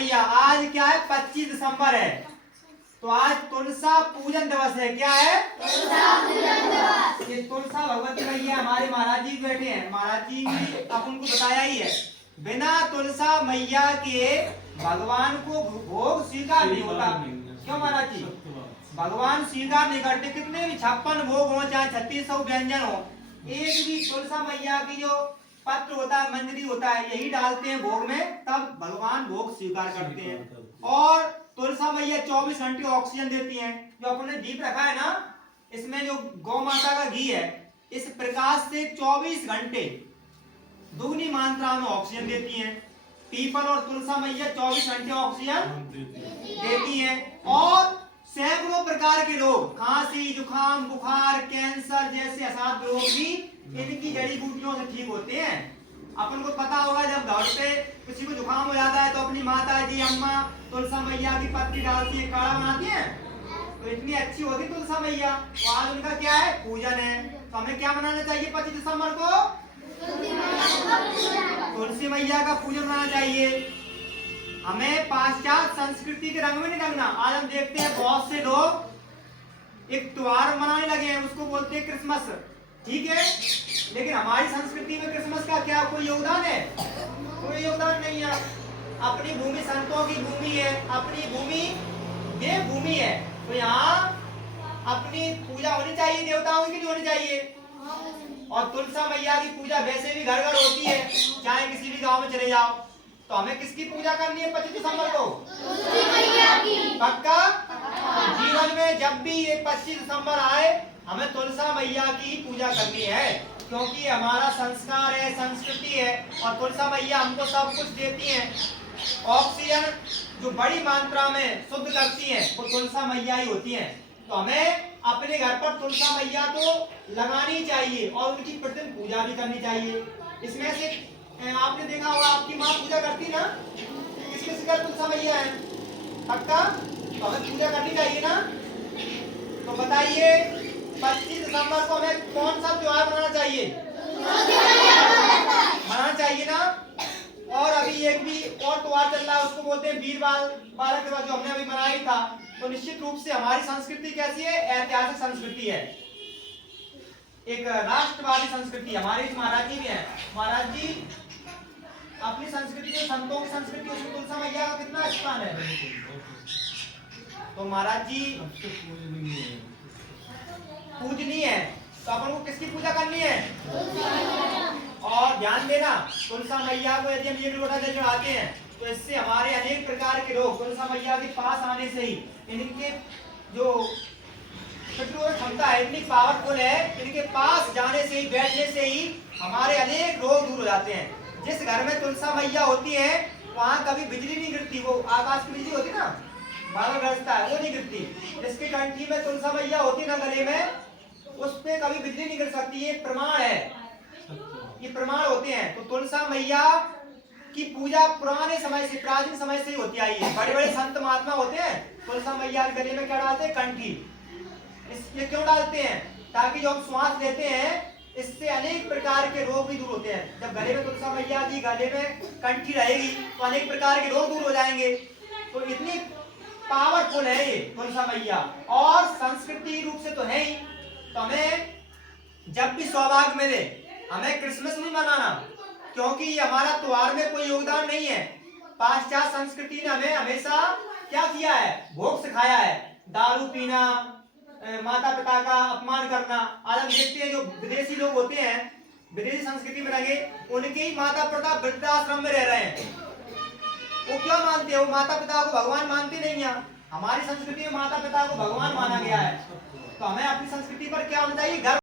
मैया। आज क्या है, 25 दिसंबर है, तो आज तुलसा पूजन दिवस है। क्या है, तुलसा पूजन दिवस। ये तुलसा भगवती मैया हमारे महाराज जी बैठे हैं। महाराज जी भी अपन को बताया ही है, बिना तुलसा मैया के भगवान को भोग स्वीकार नहीं होता। क्यों महाराज जी, भगवान स्वीकार नहीं करते। कितने भी 56 भोग हो, चाहे 3600 व्यंजन हो, एक भी तुलसा मैया की जो पत्र होता है, मंजरी होता है, यही डालते हैं भोग में, तब भगवान भोग स्वीकार करते हैं। और तुलसा मैया 24 घंटे ऑक्सीजन देती हैं। जो अपने दीप रखा है ना, इसमें जो गौ माता का घी है, इस प्रकाश से 24 घंटे दुगनी मात्रा में ऑक्सीजन देती हैं। पीपल और तुलसा मैया 24 घंटे ऑक्सीजन देती हैं। और सैकड़ों प्रकार के रोग, खांसी, जुकाम, बुखार, कैंसर जैसे असाध्य रोग भी इनकी जड़ी बूटियों से ठीक होते हैं। अपन को पता होगा, जब घर पे किसी को जुकाम हो जाता है तो अपनी माता जी, अम्मा तुलसा मैया की पत्ती डालती है, काढ़ा बनाती है, तो इतनी अच्छी होती तुलसा मैया। तो आज उनका क्या है, पूजन है। तो हमें क्या मनाना चाहिए 25 दिसंबर को, तुलसी मैया का पूजन मनाना चाहिए। हमें पाश्चात्य संस्कृति के रंग में नहीं रंगना। आज हम देखते हैं बहुत से लोग एक त्योहार मनाने लगे हैं, उसको बोलते हैं क्रिसमस। ठीक है, लेकिन हमारी संस्कृति में क्रिसमस का क्या कोई योगदान है? कोई योगदान नहीं है। अपनी भूमि संतों की भूमि है, अपनी भूमि देव भूमि है, तो यहाँ अपनी पूजा होनी चाहिए, देवताओं की होनी चाहिए। और तुलसा मैया की पूजा वैसे भी घर घर होती है, चाहे किसी भी गांव में चले जाओ। तो हमें किसकी पूजा करनी है 25 दिसंबर को? तुलसी मैया की। पक्का? जीवन में जब भी ये 25 दिसंबर आए, हमें तुलसा मैया की पूजा करनी है, क्योंकि हमारा संस्कार है, संस्कृति है। और तुलसा मैया हमको सब कुछ देती हैं। ऑक्सीजन जो बड़ी मात्रा में शुद्ध करती हैं, वो तुलसा मैया ही होती हैं। तो हमें अपने घर पर तुलसा मैया को लगानी चाहिए और उनकी प्रतिदिन पूजा भी करनी चाहिए। इसमें से आपने देखा होगा, आपकी माँ पूजा करती ना, किस किस का तुलसा मैया है? पक्का? तो हमें पूजा करनी चाहिए ना। तो बताइए 25 दिसंबर को हमें कौन सा त्योहार मनाना चाहिए? मनाना चाहिए ना। और अभी एक भी और त्योहार चल रहा है, उसको बोलते हैं वीर बालक दिवस, जो हमने अभी मनाया ही था। तो निश्चित रूप से हमारी संस्कृति कैसी है? ऐतिहासिक संस्कृति है, एक राष्ट्रवादी संस्कृति। हमारे महाराज जी भी हैं। महाराज जी अपनी संस्कृति जो संतों की संस्कृति, उसमें तुलसा मैया का कितना स्थान है? तो महाराज जी पूजनीय है, तो अपन को किसकी पूजा करनी है? और ध्यान देना, तुलसा मैया को यदि हम 1 लोटा जल चढ़ाते हैं, तो इससे हमारे अनेक प्रकार के रोग तुलसा मैया के पास आने से ही, इनके जो प्रतिरोधक क्षमता है इतनी पावरफुल है, इनके पास जाने से ही, बैठने से ही हमारे अनेक रोग दूर हो जाते हैं। जिस घर में तुलसा मैया होती है, वहां कभी बिजली नहीं गिरती। वो आकाश की बिजली होती ना, बादल गरजता है, वो नहीं गिरती। जिसकी कंठी में तुलसा मैया होती ना, गले में, उस पे कभी बिजली नहीं गिर सकती। ये प्रमाण है, ये प्रमाण होते हैं। तो तुलसा मैया की पूजा पुराने समय से, प्राचीन समय से ही होती आई है। बड़े बड़े संत महात्मा होते हैं, तुलसा मैया के गले में क्या डालते हैं? कंठी। ये क्यों डालते हैं? ताकि जो हम श्वास लेते हैं, इससे अनेक प्रकार के रोग भी दूर होते हैं। जब गले में तुलसा मैया की गले में कंठी रहेगी, तो अनेक प्रकार के रोग दूर हो जाएंगे। तो इतनी पावरफुल है ये तुलसा मैया, और संस्कृति रूप से तो है ही। तो हमें जब भी सौभाग्य मिले, हमें क्रिसमस नहीं मनाना, क्योंकि ये हमारा त्योहार में कोई योगदान नहीं है। पाश्चात्य संस्कृति ने हमें हमेशा क्या किया है? भोग सिखाया है। दारू पीना, माता पिता का अपमान करना। आज हम देखते हैं जो विदेशी लोग होते हैं, विदेशी संस्कृति में रहे, उनके ही माता पिता वृद्धाश्रम में रह रहे हैं। वो क्या मानते हैं? वो माता पिता को भगवान मानते नहीं है। हमारी संस्कृति में माता पिता को भगवान माना गया है। तो हमें अपनी संस्कृति पर क्या होना चाहिए? गर्व